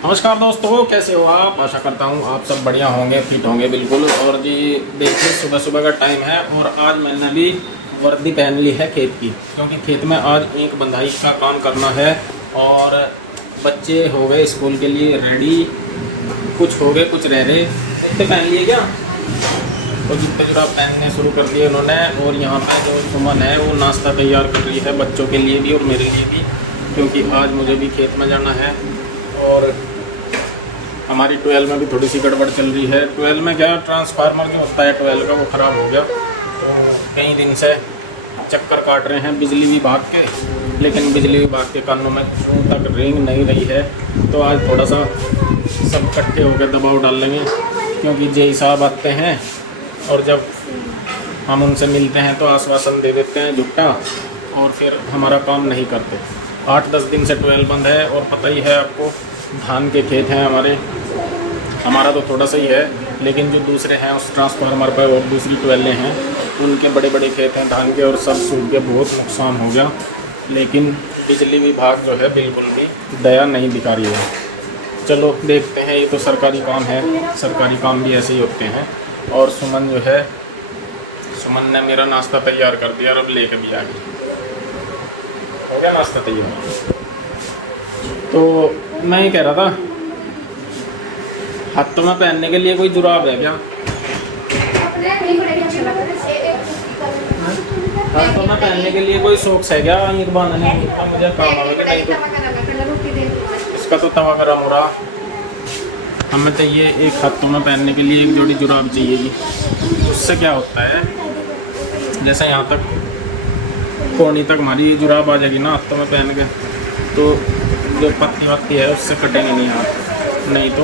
नमस्कार दोस्तों, कैसे हो आप? आशा करता हूँ आप सब बढ़िया होंगे, फिट होंगे बिल्कुल। और जी देखिए, सुबह सुबह का टाइम है और आज मैंने भी वर्दी पहन ली है खेत की, क्योंकि खेत में आज ईंट बंधाई का काम करना है। और बच्चे हो गए स्कूल के लिए रेडी, कुछ हो गए कुछ रह रहे। इतने पहन लिए क्या? तो जितने जुराब पहनने शुरू कर दिए उन्होंने। और यहाँ पे जो सुमन है वो नाश्ता तैयार कर रही है बच्चों के लिए भी और मेरे लिए भी, क्योंकि आज मुझे भी खेत में जाना है। और हमारी 12 में भी थोड़ी सी गड़बड़ चल रही है। 12 में क्या, ट्रांसफार्मर जो होता है 12 का वो ख़राब हो गया। तो कई दिन से चक्कर काट रहे हैं बिजली विभाग के, लेकिन बिजली विभाग के कानों में जूं तक रिंग नहीं रही है। तो आज थोड़ा सा सब इकट्ठे होकर दबाव डाल लेंगे, क्योंकि जे साहब आते हैं और जब हम उनसे मिलते हैं तो आश्वासन दे देते हैं झुट्टा, और फिर हमारा काम नहीं करते। 8-10 दिन से 12 बंद है और पता ही है आपको, धान के खेत हैं हमारा तो थोड़ा सा ही है, लेकिन जो दूसरे हैं उस ट्रांसफार्मर पर और दूसरी 12 हैं उनके बड़े बड़े खेत हैं धान के, और सब सूख के बहुत नुकसान हो गया। लेकिन बिजली विभाग जो है बिल्कुल भी दया नहीं दिखा रही है। चलो देखते हैं, ये तो सरकारी काम है, सरकारी काम भी ऐसे ही होते हैं। और सुमन जो है, सुमन ने मेरा नाश्ता तैयार कर दिया और अब लेके भी आ गई। हो गया नाश्ता तैयार। तो मैं ये कह रहा था, हाथों में पहनने के लिए कोई जुराब है क्या? हाथों में पहनने के लिए कोई सॉक्स है क्या? ईंट बांधने का मुझे काम आएगा नहीं तो इसका तो तवा गरम हो रहा। हमें चाहिए एक हाथों में पहनने के लिए एक जोड़ी जुराब चाहिएगी। उससे क्या होता है, जैसे यहाँ तक कोहनी तक हमारी जुराब आ जाएगी ना हाथों में पहन के, तो जो पत्ती वत्ती है उससे कटेंगे नहीं हाथ। नहीं तो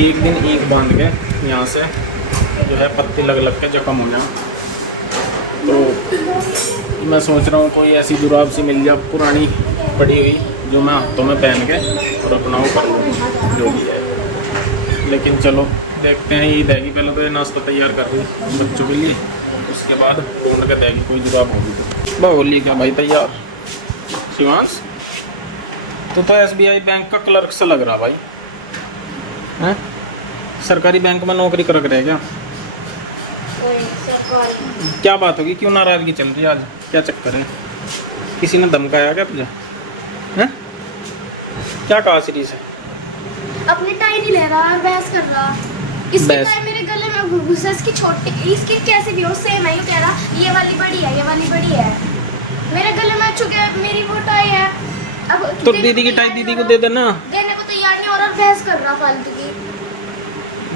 एक दिन ईंट बांध के यहाँ से जो है पत्ती लग लग के जख्म हो जाए। तो मैं सोच रहा हूँ कोई ऐसी जुराब सी मिल जाए पुरानी पड़ी हुई, जो मैं हाथों में पहन के और अपना वो कर लूँ जो भी है। लेकिन चलो देखते हैं, ईद आएगी पहले तो ये नाश्ता तैयार कर रही बच्चों के लिए, उसके बाद ढूंढ के देगी कोई जुराब होगी तो। बोलिए क्या भाई तैयार? शिवांश तो SBI बैंक का क्लर्क से लग रहा भाई हैं? सरकारी बैंक में नौकरी कर रहे क्या? क्या बात होगी, क्यों नाराजगी चल रही है आज? क्या चक्कर है? किसी ने धमकाया क्या तुझे? हैं? क्या कहा श्री से? अपनी टाई नहीं ले रहा, बहस कर रहा। इसकी टाई मेरे गले में घुसा, इसकी छोटी, इसकी कैसे भी हो सेम है। यूँ कह रहा ये वाली बड़ी है, ये वाली बड़ी है। मेरे गले में चुके, मेरी वो टाई है। अब तो दीदी की टाई दीदी को दे देना। देने को तैयार नहीं हो रहा, बहस कर रहा फालतू की।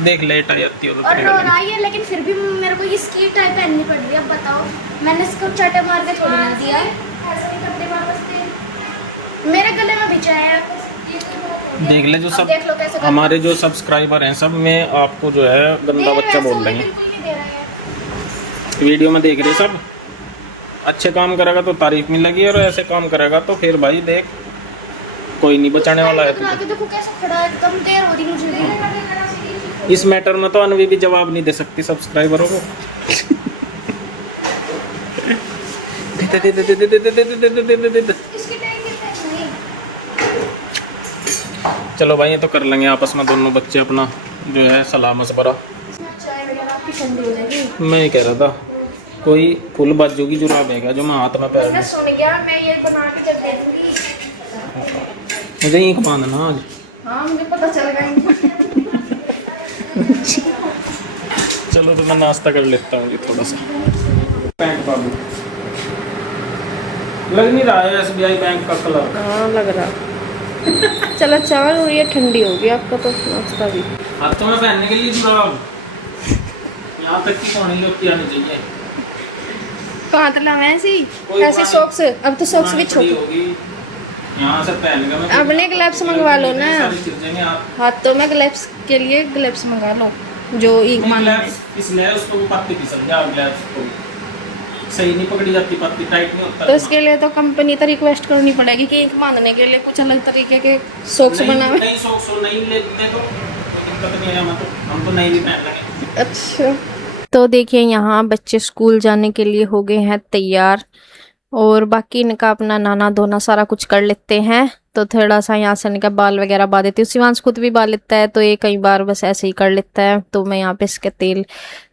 देख ले टाई आती हो तो और रो रहा है, लेकिन फिर भी मेरे को इसकी टाई पहननी पड़ रही है। अब बताओ, मैंने इसको चाटे मार के थोड़ी ना दिया। मेरे गले में बिछा है। देख ले जो सब हमारे जो सब्सक्राइबर हैं, सब में आपको जो है गंदा बच्चा बोल देंगे। वीडियो में देख रहे सब, अच्छे काम करेगा तो तारीफ मिलेगी, और ऐसे काम करेगा तो फिर भाई देख कोई नहीं बचाने वाला है। देखो कैसे खड़ा है, एकदम देर हो रही मुझे। इस मैटर में तो अनवी भी जवाब नहीं दे सकती सब्सक्राइबरों को। चलो भाई, ये तो कर लेंगे आपस में दोनों बच्चे अपना जो है सलाह मशवरा। मैं ये कह रहा था, कोई फुल बाजू की जुराब है क्या जो मैं हाथ में पहन? सुन गया, मैं ये बना के जब दे दूंगी। मुझे ईंट बांधना आज। हाँ मुझे पता चल गया। चलो तो मैं नाश्ता कर लेता हूँ थोड़ा सा। बैंक बाबू लग नहीं रहा है SBI बैंक का कलर? हाँ लग रहा। चलो चाय हो रही है, ठंडी हो गई आपका तो नाश्ता भी। हाथों में पहनने के लिए जुराब यहाँ तक की कोहनी लोग आनी चाहिए। कहाँ तक लावे ऐसे सॉक्स? अब तो सॉक्स भी छोटी होगी, यहाँ से पहन के मैं अपने ग्लव्स मंगवा लो ना। हाथों में ग्लव्स के लिए ग्लव्स मंगा लो जो ईंट मारने। इसलिए उसको पत्ती फिसल गया, ग्लव्स को सही नहीं पकड़ी जाती, पत्ती टाइट नहीं होता। तो इसके लिए तो कंपनी तो रिक्वेस्ट करनी पड़ेगी कि ईंट बांधने के लिए कुछ अलग तरीके के सॉक्स बनावे। नहीं सॉक्स नहीं लेते तो दिक्कत नहीं है, हम तो नहीं भी पहन लेंगे। अच्छा, तो देखिए यहाँ बच्चे स्कूल जाने के लिए हो गए हैं तैयार। और बाकी इनका अपना नहाना धोना सारा कुछ कर लेते हैं। तो थोड़ा सा यहाँ से इनका बाल वगैरह बा देती हूँ। शिवांश खुद भी बा लेता है, तो ये कई बार बस ऐसे ही कर लेता है। तो मैं यहाँ पे इसके तेल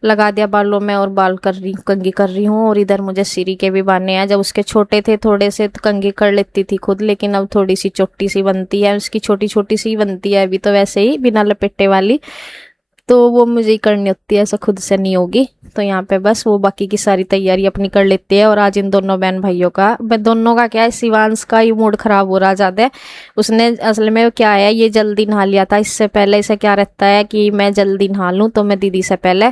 लगा दिया बालों में और बाल कर रही कंघी कर रही हूँ। और इधर मुझे सिरी के भी बांधने हैं। जब उसके छोटे थे थोड़े से तो कंघी कर लेती थी खुद, लेकिन अब थोड़ी सी छोटी सी बनती है, उसकी छोटी छोटी सी बनती है अभी तो, वैसे ही बिना लपेटे वाली, तो वो मुझे ही करनी होती है, ऐसा खुद से नहीं होगी। तो यहाँ पे बस वो बाकी की सारी तैयारी अपनी कर लेते हैं। और आज इन दोनों बहन भाइयों का, दोनों का क्या है, शिवांश का ही मूड खराब हो रहा ज़्यादा है। उसने असल में क्या है, ये जल्दी नहा लिया था। इससे पहले इसे क्या रहता है कि मैं जल्दी नहा लूँ तो मैं दीदी से पहले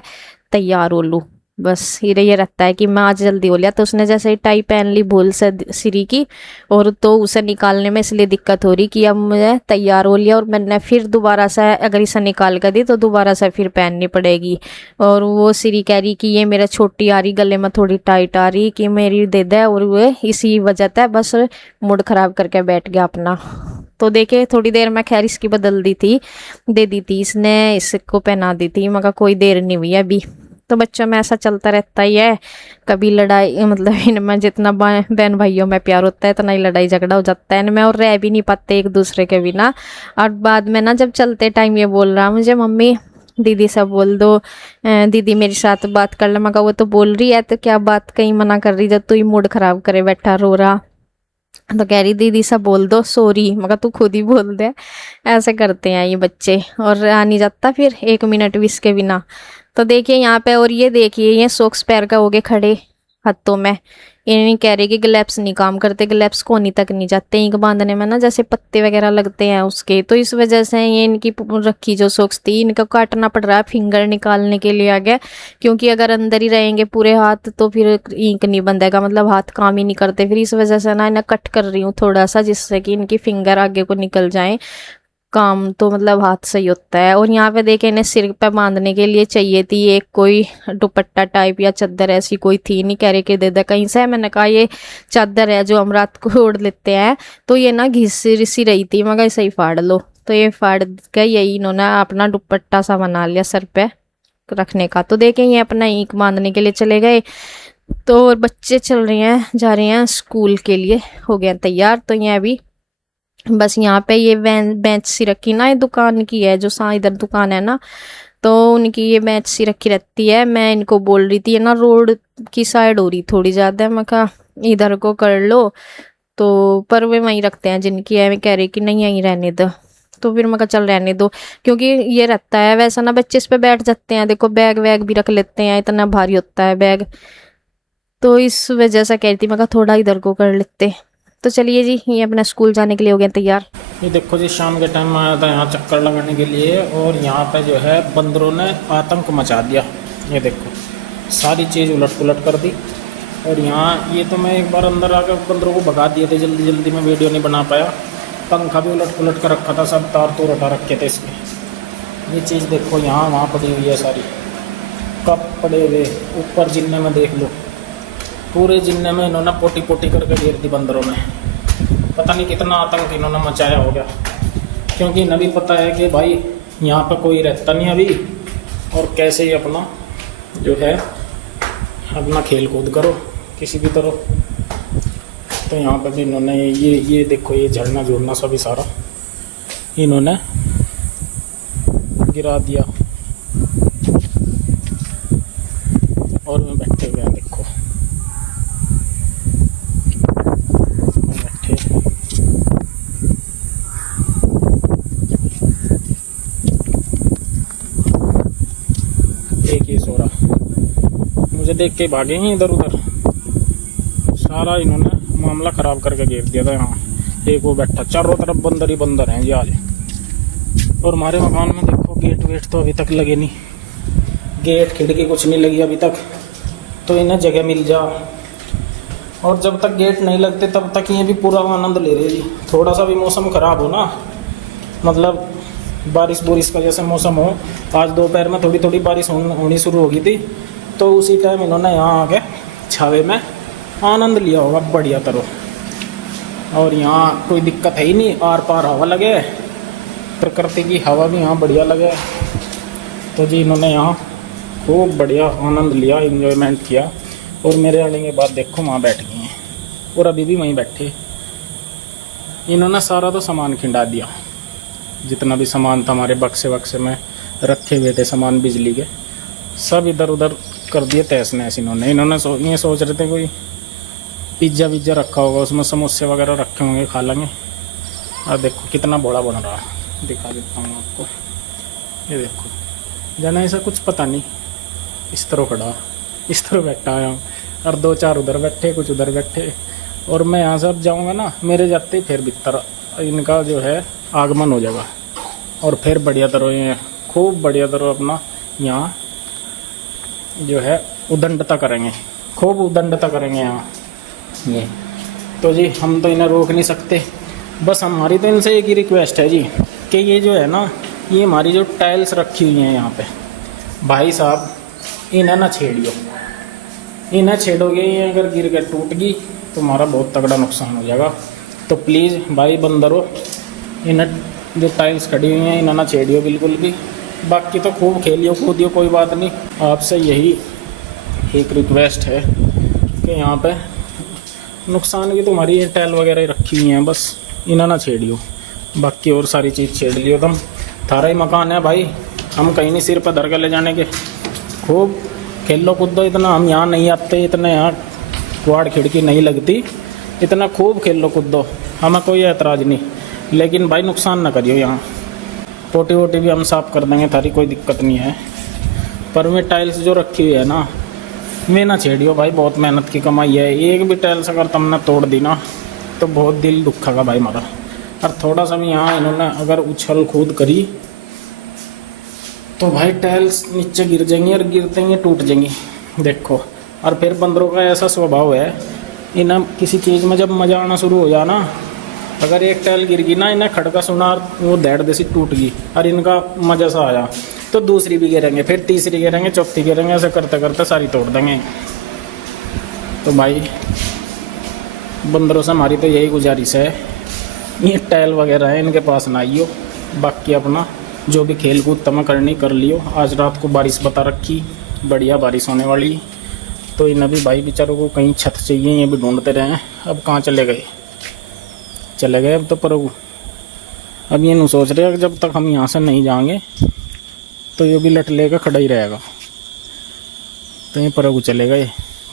तैयार हो लूँ, बस ये रहता है कि मैं आज जल्दी हो लिया। तो उसने जैसे ही टाई पहन ली भूल से सिरी की, और तो उसे निकालने में इसलिए दिक्कत हो रही कि अब मुझे तैयार हो लिया और मैंने फिर दोबारा से अगर इसे निकाल कर दी तो दोबारा से फिर पहननी पड़ेगी। और वो सिरी कह रही कि ये मेरा छोटी आ रही, गले में थोड़ी टाइट आ रही, कि मेरी दे दे, और वो इसी वजह से बस मूड खराब करके बैठ गया अपना। तो देखे थोड़ी देर में खैर इसकी बदल दी थी, दे दी थी इसने, इसको पहना दी थी, मगर कोई देर नहीं हुई अभी। तो बच्चों में ऐसा चलता रहता ही है, कभी लड़ाई, मतलब इनमें जितना बहन भाइयों में प्यार होता है इतना ही लड़ाई झगड़ा हो जाता है इनमें, और रह भी नहीं पाते एक दूसरे के बिना। और बाद में ना जब चलते टाइम ये बोल रहा मुझे, मम्मी दीदी से बोल दो, दीदी मेरे साथ बात कर ले। मगर वो तो बोल रही है, तो क्या बात कहीं मना कर रही जब तू ही मूड खराब करे बैठा रो रहा। तो कह रही दीदी से बोल दो सॉरी, मगर तू खुद ही बोल दे। ऐसे करते हैं ये बच्चे, और आ नहीं जाता फिर 1 मिनट भी इसके बिना। तो देखिए यहाँ पे, और ये देखिए ये सॉक्स पैर का हो गए खड़े हाथों में। ये नहीं कह रहे कि ग्लव्स नहीं काम करते, ग्लव्स कोनी तक नहीं जाते इंक बांधने में ना, जैसे पत्ते वगैरह लगते हैं उसके। तो इस वजह से ये इनकी रखी जो सॉक्स थी इनका काटना पड़ रहा है फिंगर निकालने के लिए आगे, क्योंकि अगर अंदर ही रहेंगे पूरे हाथ तो फिर इंक नहीं बंधेगा, मतलब हाथ काम ही नहीं करते। फिर इस वजह से ना इन्हें कट कर रही हूँ थोड़ा सा, जिससे कि इनकी फिंगर आगे को निकल जाए, काम तो मतलब हाथ सही होता है। और यहाँ पे देखे इन्हें सिर पे बांधने के लिए चाहिए थी एक कोई दुपट्टा टाइप या चादर, ऐसी कोई थी नहीं, कह रहे कि दे दे कहीं से। मैंने कहा ये चादर है जो हम रात को ओढ़ लेते हैं, तो ये ना घिस सी रही थी, मगर इसे ही फाड़ लो। तो ये फाड़ के यही इन्होंने अपना दुपट्टा सा बना लिया सर पे रखने का। तो देखें ये अपना ईंक बांधने के लिए चले गए। तो और बच्चे चल रहे हैं, जा रहे हैं स्कूल के लिए, हो गए तैयार। तो ये अभी बस यहाँ पे ये बेंच सी रखी ना, ये दुकान की है, जो इधर दुकान है ना, तो उनकी ये बेंच सी रखी रहती है। मैं इनको बोल रही थी ना, रोड की साइड हो रही थोड़ी ज़्यादा, मैं कहा इधर को कर लो, तो पर वे वहीं रखते हैं जिनकी है, मैं कह रही कि नहीं यहीं रहने दो। तो फिर मैं कहा चल रहने दो, क्योंकि ये रहता है वैसा ना, बच्चे इस पे बैठ जाते हैं, देखो बैग वैग भी रख लेते हैं, इतना भारी होता है बैग। तो इस वजह से कह रही थी मैं कहा थोड़ा इधर को कर लेते। तो चलिए जी, ये अपना स्कूल जाने के लिए हो गए तैयार। ये देखो जी, शाम के टाइम में आया था यहाँ चक्कर लगाने के लिए, और यहाँ पे जो है बंदरों ने आतंक मचा दिया। ये देखो सारी चीज़ उलट पुलट कर दी। और यहाँ ये तो मैं एक बार अंदर आकर बंदरों को भगा दिए थे, जल्दी जल्दी में वीडियो नहीं बना पाया। पंखा भी उलट पुलट कर रखा था, सब तार तूर हटा रखे थे इसमें। ये चीज़ देखो यहाँ वहाँ पड़ी हुई है सारी, कप पड़े हुए ऊपर जिन्ने में देख लो, पूरे जिन्ने में इन्होंने पोटी पोटी करके घेर दी बंदरों ने। पता नहीं कितना आतंक इन्होंने मचाया होगा, क्योंकि इन्हें भी पता है कि भाई यहाँ पे कोई रहता नहीं अभी, और कैसे ही अपना जो है अपना खेल कूद करो किसी भी तरह। तो यहाँ पे भी इन्होंने ये देखो, ये झरना झुरना सभी सारा इन्होंने गिरा दिया, और मैं बैठे हुए हैं देखो, बैठे। एक ये सो रहा, मुझे देख के भागे हैं इधर उधर, सारा इन्होंने मामला ख़राब करके घेर दिया था यहाँ। एक वो बैठा, चारों तरफ बंदर ही बंदर हैं जी आज। और हमारे मकान में देखो गेट वेट तो अभी तक लगे नहीं, गेट खिड़की कुछ नहीं लगी अभी तक, तो इन्हें जगह मिल जा। और जब तक गेट नहीं लगते तब तक ये भी पूरा आनंद ले रहे जी। थोड़ा सा भी मौसम ख़राब हो ना, मतलब बारिश बुरिश का जैसे मौसम हो, आज दोपहर में थोड़ी थोड़ी बारिश होनी शुरू हो गई थी, तो उसी टाइम इन्होंने यहाँ आके छावे में आनंद लिया होगा बढ़िया तरह। और यहाँ कोई दिक्कत है ही नहीं, आर पार हवा लगे, प्रकृति की हवा भी यहाँ बढ़िया लगे। तो जी इन्होंने यहाँ खूब बढ़िया आनंद लिया, एंजॉयमेंट किया। और मेरे आने के बाद देखो वहाँ बैठ गई हैं। और अभी भी वहीं बैठे। इन्होंने सारा तो सामान खिंडा दिया, जितना भी सामान था हमारे बक्से वक्से में रखे हुए थे सामान बिजली के, सब इधर उधर कर दिए तहस नहस इन्होंने। ये सोच रहे थे कोई पिज्ज़ा विज्ज़ा रखा होगा, उसमें समोसे वगैरह रखे होंगे, खा लेंगे। और देखो कितना बड़ा बन रहा, दिखा देता हूँ आपको। ये देखो जाना ऐसा कुछ पता नहीं, इस तरह खड़ा, इस तरह बैठा आया हूँ, और 2-4 उधर बैठे, कुछ उधर बैठे। और मैं यहाँ से अब जाऊँगा ना, मेरे जाते ही फिर भीतर इनका जो है आगमन हो जाएगा, और फिर बढ़िया तरह ये खूब बढ़िया तरह अपना यहाँ जो है उदंडता करेंगे, खूब उदंडता करेंगे यहाँ ये। तो जी हम तो इन्हें रोक नहीं सकते, बस हमारी तो इनसे एक ही रिक्वेस्ट है जी कि ये जो है ना, ये हमारी जो टाइल्स रखी हुई हैं यहाँ पे, भाई साहब इन्हें ना छेड़ियो। इन्हें छेड़ोगे, ये अगर गिर कर टूट गई तो हमारा बहुत तगड़ा नुकसान हो जाएगा। तो प्लीज़ भाई बंदरो, इन्हें जो टाइल्स खड़ी हुई हैं इन्हें ना छेड़ियो बिल्कुल भी। बाकी तो खूब खेलियो कूदियो, कोई बात नहीं। आपसे यही एक रिक्वेस्ट है कि यहाँ पे नुकसान की तुम्हारी ये टाइल वगैरह रखी हुई हैं, बस इन्हें ना छेड़ियो। बाकी और सारी चीज़ छेड़ लियो तुम, थारा ही मकान है भाई, हम कहीं नहीं सिर पर धर के ले जाने के। खूब खेलो कूदो, इतना हम यहाँ नहीं आते, इतना यहाँ क्वाड खिड़की नहीं लगती, इतना खूब खेलो कूदो, हमें कोई एतराज़ नहीं। लेकिन भाई नुकसान ना करियो, यहाँ पोटी वोटी भी हम साफ़ कर देंगे, थारी कोई दिक्कत नहीं है। पर मैं टाइल्स जो रखी हुई है ना, मैं ना छेड़ियो भाई, बहुत मेहनत की कमाई है। एक भी टाइल्स अगर तुमने तोड़ दी ना तो बहुत दिल दुखेगा भाई हमारा। और थोड़ा सा भी यहाँ इन्होंने अगर उछल कूद करी तो भाई टाइल्स नीचे गिर जाएंगी, और गिरते ही टूट जाएंगी, देखो। और फिर बंदरों का ऐसा स्वभाव है, इन्हें किसी चीज़ में जब मज़ा आना शुरू हो जाए ना, अगर एक टाइल गिर गई ना, इन्हें खड़का सुना और वो डेढ़ देसी टूट गई, और इनका मज़ा सा आया तो दूसरी भी गिरेंगे, फिर तीसरी गिरेंगे, चौथी गिरेंगे, ऐसे करते करते सारी तोड़ देंगे। तो भाई बंदरों से हमारी तो यही गुजारिश है, ये टाइल वगैरह है इनके पास ना आइयो। बाकी अपना जो भी खेल कूद तमा करनी कर लियो। आज रात को बारिश बता रखी, बढ़िया बारिश होने वाली। तो इन अभी भाई बेचारों को कहीं छत चाहिए, ये भी ढूंढते रहे। अब कहाँ चले गए अब तो प्रभु। अब ये नहीं सोच रहे कि जब तक हम यहाँ से नहीं जाएंगे तो ये भी लट लेकर खड़ा ही रहेगा। तो ये प्रभु चले गए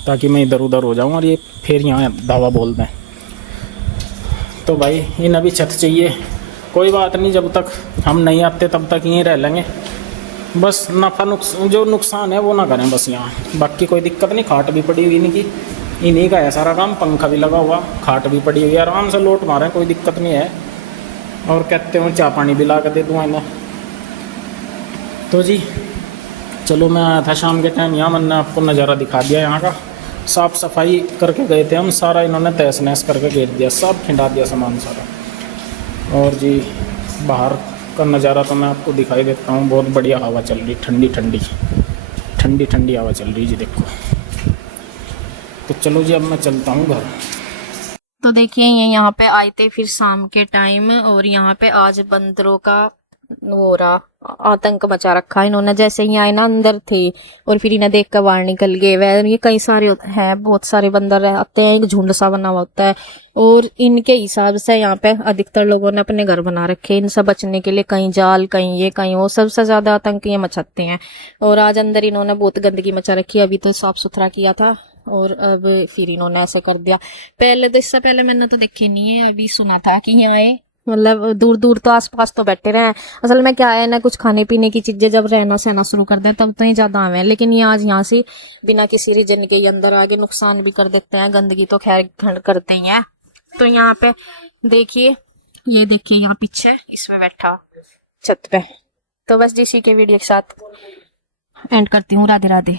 ताकि मैं इधर उधर हो जाऊँ और ये फिर यहाँ धावा बोल दें। तो भाई इन्हें भी छत चाहिए, कोई बात नहीं, जब तक हम नहीं आते तब तक यहीं रह लेंगे। बस नफ़ा जो नुकसान है वो ना करें बस यहाँ, बाकी कोई दिक्कत नहीं। खाट भी पड़ी हुई इनकी, इन्हीं का है सारा काम, पंखा भी लगा हुआ, खाट भी पड़ी हुई है, आराम से लोट मारें, कोई दिक्कत नहीं है। और कहते हो चाय पानी भी ला कर दे दूँ इन्हें। तो जी चलो, मैं आया था शाम के टाइम यहाँ, मैंने आपको नज़ारा दिखा दिया यहाँ का। साफ़ सफाई करके गए थे हम, सारा इन्होंने तहस नहस करके घेर दिया, सब खिंडा दिया सामान सारा। और जी बाहर का नज़ारा तो मैं आपको दिखाई देता हूँ, बहुत बढ़िया हवा चल रही, ठंडी ठंडी हवा चल रही जी, देखो। तो चलो जी अब मैं चलता हूँ घर। तो देखिए ये यहाँ पे आए थे फिर शाम के टाइम, और यहाँ पे आज बंदरों का वो रहा आतंक मचा रखा इन्होंने। जैसे ही आए ना अंदर थे, और फिर इन्हें देख कर बाहर निकल गए। वह ये कई सारे हैं, बहुत सारे बंदर आते हैं, एक झुंड सा बना हुआ होता है। और इनके हिसाब से यहाँ पे अधिकतर लोगों ने अपने घर बना रखे इनसे बचने के लिए, कहीं जाल, कहीं ये कहीं वो। सबसे ज्यादा आतंक ये मचाते हैं। और आज अंदर इन्होंने बहुत गंदगी मचा रखी है। अभी तो साफ सुथरा किया था और अब फिर इन्होंने ऐसे कर दिया। पहले तो इससे पहले मैंने तो देखे नहीं है, अभी सुना था कि यहाँ आए, मतलब दूर दूर तो आसपास तो बैठे रहे। असल में क्या है ना, कुछ खाने पीने की चीजें जब रहना सहना शुरू कर दें तब तो ये ज्यादा आवे हैं। लेकिन ये आज यहाँ से बिना किसी रीजन के अंदर आगे नुकसान भी कर देते हैं। गंदगी तो खैर करते ही हैं। तो यहाँ पे देखिए, ये देखिए यहाँ पीछे इसमें बैठा छत पे। तो बस इसी के वीडियो के साथ एंड करती हूँ। राधे राधे।